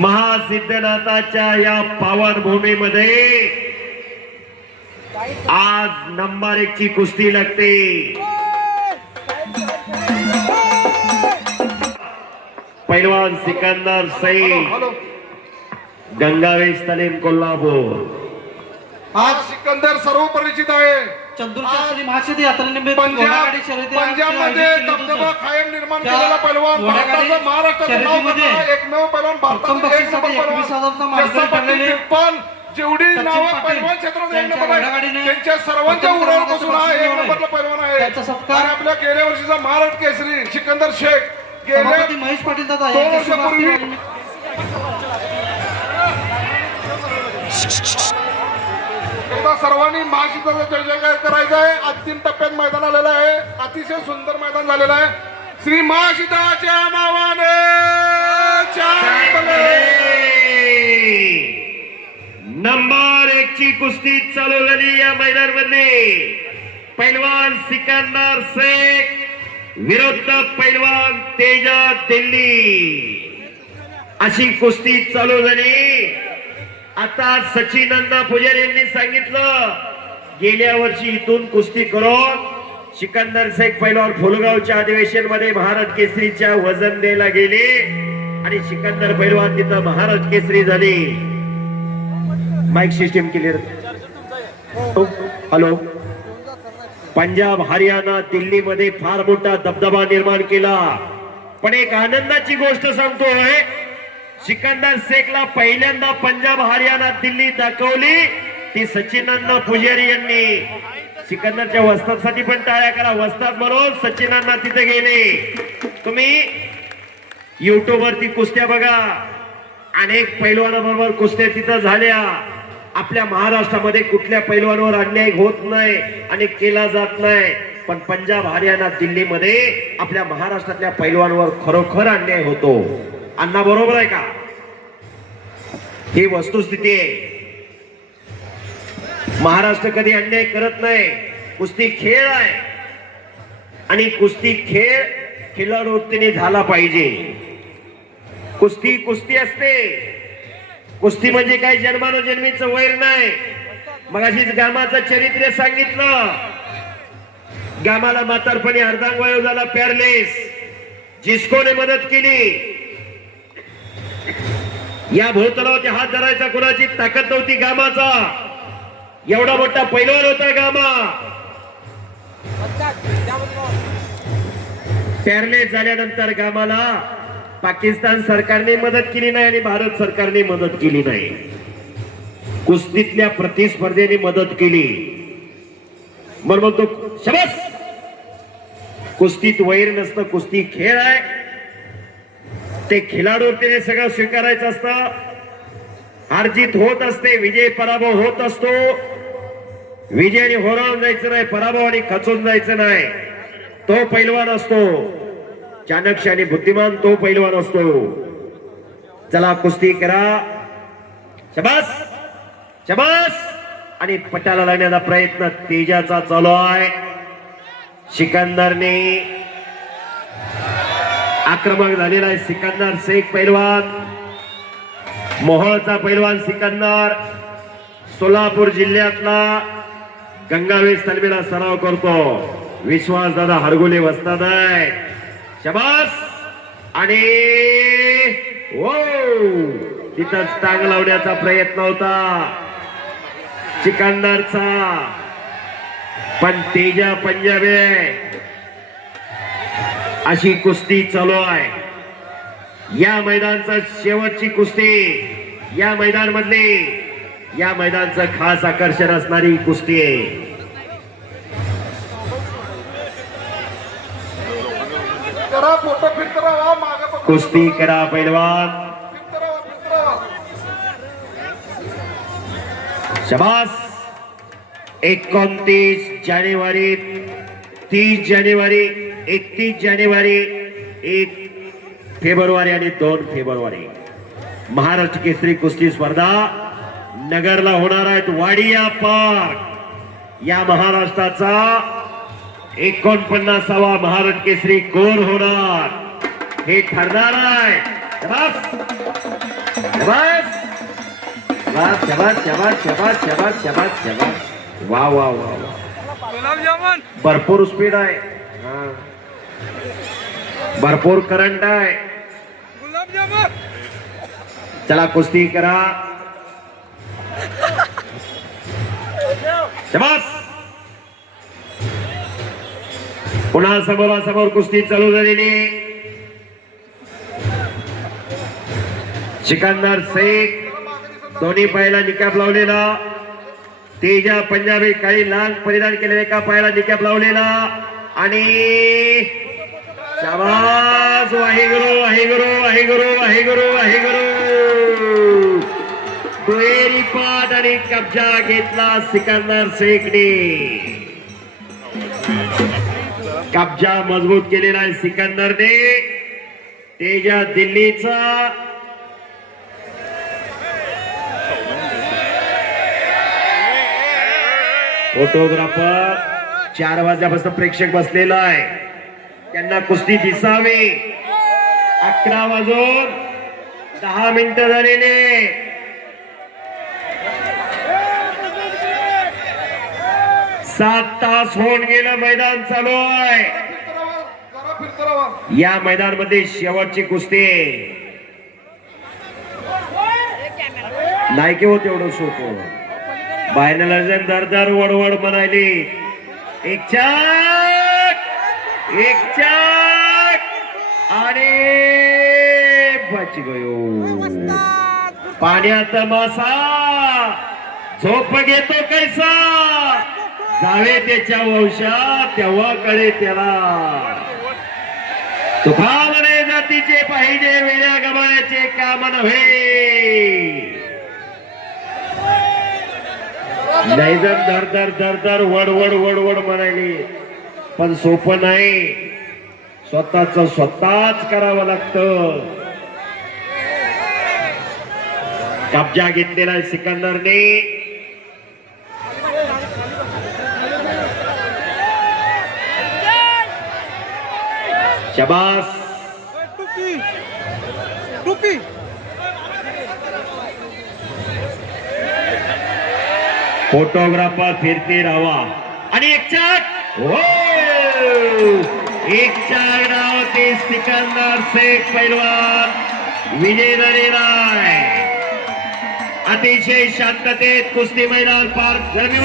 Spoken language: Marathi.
महासिद्धनाथाच्या या पावनभूमीमध्ये आज नंबर एक ची कुस्ती लागते. पैलवान सिकंदर सईद गंगावेश तालीम कोल्हापूर. आज सिकंदर सर्व परिचित आहे. चंदूरच्या श्री महासिद्धी यात्रेनिमित्त पंजाब घोडागाडी शर्यती पंजाबमध्ये आयोजित केली दबदबा होती. कायम निर्माण केलेला पैलवान घोडागाडी भारताचं महाराष्ट्राचं नाव करणारा एकमेव पैलवान भारताचा एक बक्षिसासाठी नंबर 21,000चा पैलवान मानकरी जस्सा पाटील ठरलेले पिंपल जेवढी नावं पैलवान क्षेत्रात एक त्यांच्या नंबर आहे त्यांच्या सर्वांच्या उरावर बसून हा एक मिळवलंय. नंबरला पैलवान आहे आणि आपल्या गेल्या वर्षीचा महाराष्ट्र केसरी सिकंदर शेख गेल्या महेश पाटील दादा दोन वर्षापूर्वी सर्वांनी महाशिवचा जय करायचा आहे. अंतिम टप्प्यात मैदान आलेलं आहे. अतिशय सुंदर मैदान झालेलं आहे. श्री महाशिताच्या नावाने नंबर एक ची कुस्ती चालू झाली या मैदानमध्ये पैलवान सिकंदर शेख विरुद्ध पैलवान तेजा दिल्ली अशी कुस्ती चालू झाली. आता सचिनंदा पुजारी यांनी सांगितलं गेल्या वर्षी इथून कुस्ती करून सिकंदर शेख पैलवान फुलगावच्या अधिवेशनमध्ये महाराज केसरीच्या वजन द्यायला गेले आणि सिकंदर पैलवान तिथं महाराज केसरी झाले. Mic system clear hello Punjab Haryana दिल्लीमध्ये फार मोठा दबदबा निर्माण केला. पण एक आनंदाची गोष्ट सांगतोय सिकंदर शेखला पहिल्यांदा पंजाब हरियाणा दिल्ली दाखवली. ती सचिनांना पुजारी यांनी. सिकंदरच्या वस्तादसाठी पण टाळ्या करा. वस्ताद म्हणून सचिनांना तिथे गेले. तुम्ही युट्यूब वरती कुस्त्या बघा. अनेक पैलवानाबरोबर कुस्त्या तिथं झाल्या. आपल्या महाराष्ट्रामध्ये कुठल्या पैलवानावर अन्याय होत नाही आणि केला जात नाही. पण पंजाब हरियाणा दिल्लीमध्ये आपल्या महाराष्ट्रातल्या पैलवानवर खरोखर अन्याय होतो. अण्णा बरोबर आहे का? ही वस्तुस्थिती आहे. महाराष्ट्र कधी अन्याय करत नाही कुस्ती खेळ आहे. आणि कुस्ती खेळ खिलाडूतीने झाला पाहिजे. कुस्ती कुस्ती असते. कुस्ती म्हणजे काय? जन्मानुजन्मीच वैर नाही. मग अशीच गामाचं चरित्र सांगितलं. गामाला म्हातारपणी अर्धांगवायू झाला पॅरलेस. जिस्कोने मदत केली. या भोवतलावरती हात धरायचा कुणाची ताकद नव्हती गामाचा. एवढा मोठा पैलवान होता गामा. पॅरलेस झाल्यानंतर गामाला पाकिस्तान सरकारने मदत केली नाही आणि भारत सरकारने मदत केली नाही. कुस्तीतल्या प्रतिस्पर्धेने मदत केली. बरोबर तो शबस! कुस्तीत वैर नसतं कुस्ती खेळ आहे. ते खिलाडू ते सगळं स्वीकारायचं असतं. अर्जित होत असते विजय पराभव होत असतो. विजयाने होरावून जायचं नाही पराभव आणि खचून जायचं नाही. तो पैलवान असतो. चाणक्य आणि बुद्धिमान तो पैलवान असतो. चला कुस्ती करा. शबास! शबास! आणि पटाला लागण्याचा प्रयत्न तेजाचा चालू आहे. सिकंदरने आक्रमक झालेला आहे सिकंदर शेख पैलवान. मोहळचा पैलवान सिकंदर. सोलापूर जिल्ह्यातला गंगावेश तलबीला सराव करतो. विश्वास दादा हरगुले वसतात आहे. शबास! आणि हो! ओ तिथं टांग लावण्याचा प्रयत्न होता. सिकंदरचा. पण तेजा पंजाबी आहे. अशी कुस्ती चालू आहे. या मैदानचा शेवटची कुस्ती. या मैदान मधली या मैदानचं खास आकर्षण असणारी कुस्ती आहे. कुस्ती करा पैलवान. शबास. एकोणतीस जानेवारी तीस जानेवारी एकतीस जानेवारी एक फेब्रुवारी आणि दोन फेब्रुवारी. महाराष्ट्र केसरी कुस्ती स्पर्धा नगरला होणार आहेत वाडिया पार्क. या महाराष्ट्राचा एकोणपन्नासावा महाराष्ट्र केसरी कोण होणार? हे ठरणार आहे. वा वा वा वा. भरपूर स्पीड आहे. हा. भरपूर करंट आहे. चला कुस्ती करा. पुन्हा समोरासमोर कुस्ती चालू झालेली. सिकंदर शेख दोन्ही पायाला निकाप लावलेला. तेजा पंजाबी काळी लाल परिधान केलेले एका पायाला निकाप लावलेला. आणि शाबास वाहेगुरु वाहेगुरु वाहेगुरु वाहेगुरु वाहेगुरु. दुहेरी पाठ आणि कब्जा घेतला सिकंदर शेखने. कब्जा मजबूत केलेला आहे सिकंदरने. तेजा दिल्लीचा. फोटोग्राफर चार वाजल्यापासून प्रेक्षक बसलेला आहे. त्यांना कुस्ती दिसावी. अकरा वाजून दहा मिनिटं झालेले. सात तास होऊन गेलं मैदान चालू आहे या मैदानमध्ये या शेवटची कुस्ती. नाही की तेवढं एवढं सोपं. बाहेरला दर दर वडवड म्हणाली. एक चाक एक चाक आणि बच गयो पाण्यात मासा. झोप घेतो कैसा? जावे त्याच्या वंशात तेव्हा कळे त्याला. तुफावणे जातीचे पाहिजे वेळ्या गमायचे काम नव्हे. नाही जर धर धर धर दर वड वड वड वड म्हणाली पण सोपं नाही. स्वतःच स्वतःच करावं लागतं. कब्जा घेतलेला आहे सिकंदरने. शबास. फोटोग्राफर फिरते राहा आणि एक चाक हो! एक चार डाव ते सिकंदर शेख पैलवान विजय झालेला आहे अतिशय शांततेत कुस्ती मैदान पार. गरमी